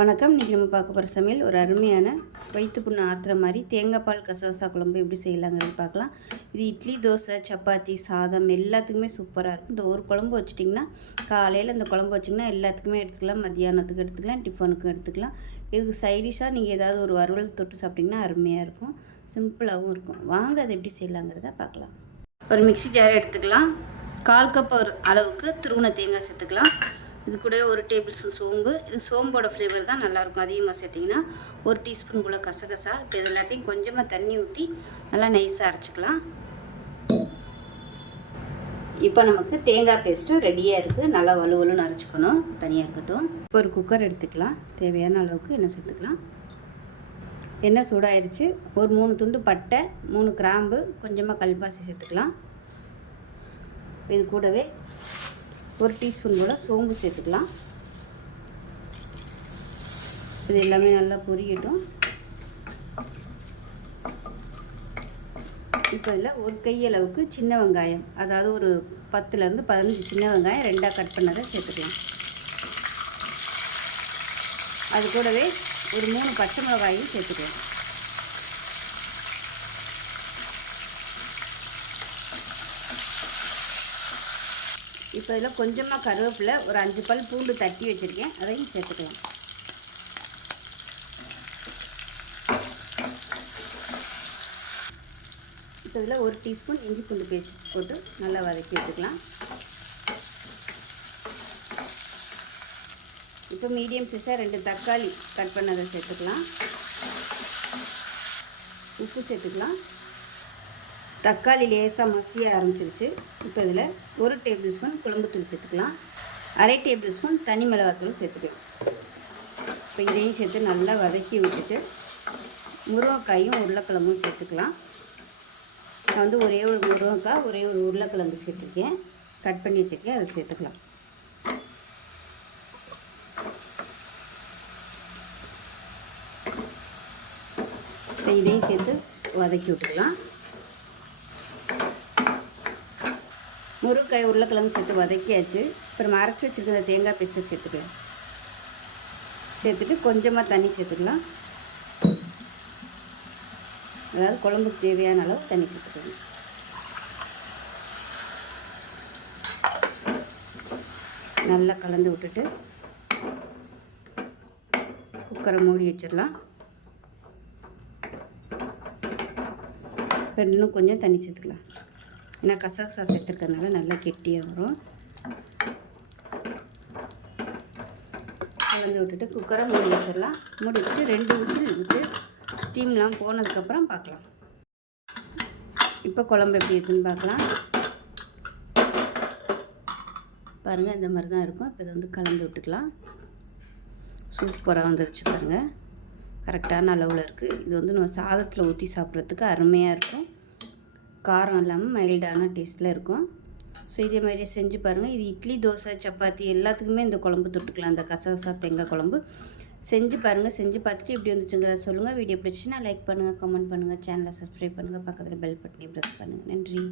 வணக்கம். இன்றைக்கி நம்ம பார்க்க போகிற சமையல் ஒரு அருமையான வயிற்று புண்ணு ஆற்றுற மாதிரி தேங்காய் பால் கசகசா குழம்பு எப்படி செய்யலாங்கிறது பார்க்கலாம். இது இட்லி, தோசை, சப்பாத்தி, சாதம் எல்லாத்துக்குமே சூப்பராக இருக்கும். இந்த ஒரு குழம்பு வச்சிட்டிங்கன்னா காலையில் இந்த குழம்பு வச்சிங்கன்னா எல்லாத்துக்குமே எடுத்துக்கலாம். மத்தியானத்துக்கு எடுத்துக்கலாம், டிஃபனுக்கும் எடுத்துக்கலாம். இதுக்கு சைடிஷாக நீங்கள் ஏதாவது ஒரு வறுவல் தொட்டு சாப்பிட்டிங்கன்னா அருமையாக இருக்கும். சிம்பிளாகவும் இருக்கும். வாங்க அதை எப்படி செய்யலாங்கிறத பார்க்கலாம். ஒரு மிக்ஸி ஜார் எடுத்துக்கலாம். 1/4 கப் அளவுக்கு துருவின தேங்காய் சேர்த்துக்கலாம். இது கூட ஒரு டேபிள் ஸ்பூன் சோம்பு. இது சோம்போட ஃப்ளேவர் தான் நல்லாயிருக்கும். அதிகமாக சேர்த்திங்கன்னா 1 டீஸ்பூன் போல் கசகசா. இப்போ இது எல்லாத்தையும் கொஞ்சமாக தண்ணி ஊற்றி நல்லா நைஸாக அரைச்சிக்கலாம். இப்போ நமக்கு தேங்காய் பேஸ்ட்டும் ரெடியாக இருக்குது. நல்லா வலுவலுன்னு அரைச்சிக்கணும். தனியாக இருக்கட்டும். இப்போ ஒரு குக்கர் எடுத்துக்கலாம். தேவையான அளவுக்கு எண்ணெய் சேர்த்துக்கலாம். எண்ணெய் சூடாயிருச்சு. ஒரு 3 துண்டு பட்டை, 3 கிராம்பு, கொஞ்சமாக கல்பாசி சேர்த்துக்கலாம். இது கூடவே 1 டீஸ்பூன் போல் சோம்பு சேர்த்துக்கலாம். இது எல்லாமே நல்லா பொரியட்டும். இப்போ இதில் ஒரு கையளவுக்கு சின்ன வெங்காயம், அதாவது ஒரு 10லேருந்து 15 சின்ன வெங்காயம் 2ஆக கட் பண்ணதை சேர்த்துக்கலாம். அது கூடவே ஒரு 3 பச்சை மிளகாயும் சேர்த்துக்கலாம். இப்போ இதில் கொஞ்சமாக கருவேப்பிலை, ஒரு 5 பல் பூண்டு தட்டி வச்சுருக்கேன், அதையும் சேர்த்துக்கலாம். இப்போ இதில் 1 டீஸ்பூன் இஞ்சி பூண்டு பேஸ்ட் போட்டு நல்லா வதக்கி வச்சுக்கலாம். இப்போ மீடியம் சைஸாக 2 தக்காளி கட் பண்ணதை சேர்த்துக்கலாம். உப்பு சேர்த்துக்கலாம். தக்காளி லேசாக மசிய ஆரம்பிச்சிருச்சு. இப்போ இதில் 1 டேபிள் ஸ்பூன் குழம்புத்தூள் சேர்த்துக்கலாம். 1/2 டேபிள் ஸ்பூன் தனி மிளகாத்தூள் சேர்த்துக்கலாம். இப்போ இதையும் சேர்த்து நல்லா வதக்கி விட்டுட்டு முருங்கைக்காயும் உருளைக்கிழங்கும் சேர்த்துக்கலாம். நான் வந்து ஒரே ஒரு முருங்கைக்காய், ஒரே ஒரு உருளைக்கிழங்கு சேர்த்துருக்கேன், கட் பண்ணி வச்சுருக்கேன், அதை சேர்த்துக்கலாம். இப்போ இதையும் சேர்த்து வதக்கி விட்டுக்கலாம். முருங்கைக்காய் உருளைக்கிழங்கு சேர்த்து வதக்கியாச்சு. அப்புறம் அரைச்சி வச்சுருக்க தேங்காய் பேஸ்ட்டை சேர்த்துக்கலாம். சேர்த்துட்டு கொஞ்சமாக தண்ணி சேர்த்துக்கலாம். அதாவது குழம்புக்கு தேவையான அளவு தண்ணி சேர்த்துக்கலாம். நல்லா கலந்து விட்டுட்டு குக்கரை மூடி வச்சிடலாம். இன்னும் கொஞ்சம் தண்ணி சேர்த்துக்கலாம். ஏன்னா கசகசா சேர்த்துருக்கறதுனால நல்லா கெட்டியாக வரும். கலந்து விட்டுட்டு குக்கரை மூடி வச்சிடலாம். மூடி வச்சுட்டு 2 விசில் விட்டு ஸ்டீம்லாம் போனதுக்கப்புறம் பார்க்கலாம். இப்போ குழம்பு எப்படி இருக்குன்னு பார்க்கலாம். பாருங்கள், இந்த மாதிரி தான் இருக்கும். இப்போ இதை வந்து கலந்து விட்டுக்கலாம். சூப்பராக வந்துருச்சு பாருங்கள். கரெக்டான அளவில் இருக்குது. இது வந்து நம்ம சாதத்தில் ஊற்றி சாப்பிட்றதுக்கு அருமையாக இருக்கும். காரம் இல்லாமல் மைல்டான டேஸ்ட்டில் இருக்கும். ஸோ இதே மாதிரியே செஞ்சு பாருங்கள். இது இட்லி, தோசை, சப்பாத்தி எல்லாத்துக்குமே இந்த குழம்பு தொட்டுக்கலாம். இந்த கசகசா தேங்காய் குழம்பு செஞ்சு பாருங்கள். செஞ்சு பார்த்துட்டு எப்படி வந்துச்சுங்கிறத சொல்லுங்கள். வீடியோ பிடிச்சின்னா லைக் பண்ணுங்கள், கமெண்ட் பண்ணுங்கள், சேனலை சப்ஸ்கிரைப் பண்ணுங்கள், பக்கத்தில் பெல் பட்டனையும் ப்ரெஸ் பண்ணுங்கள். நன்றி.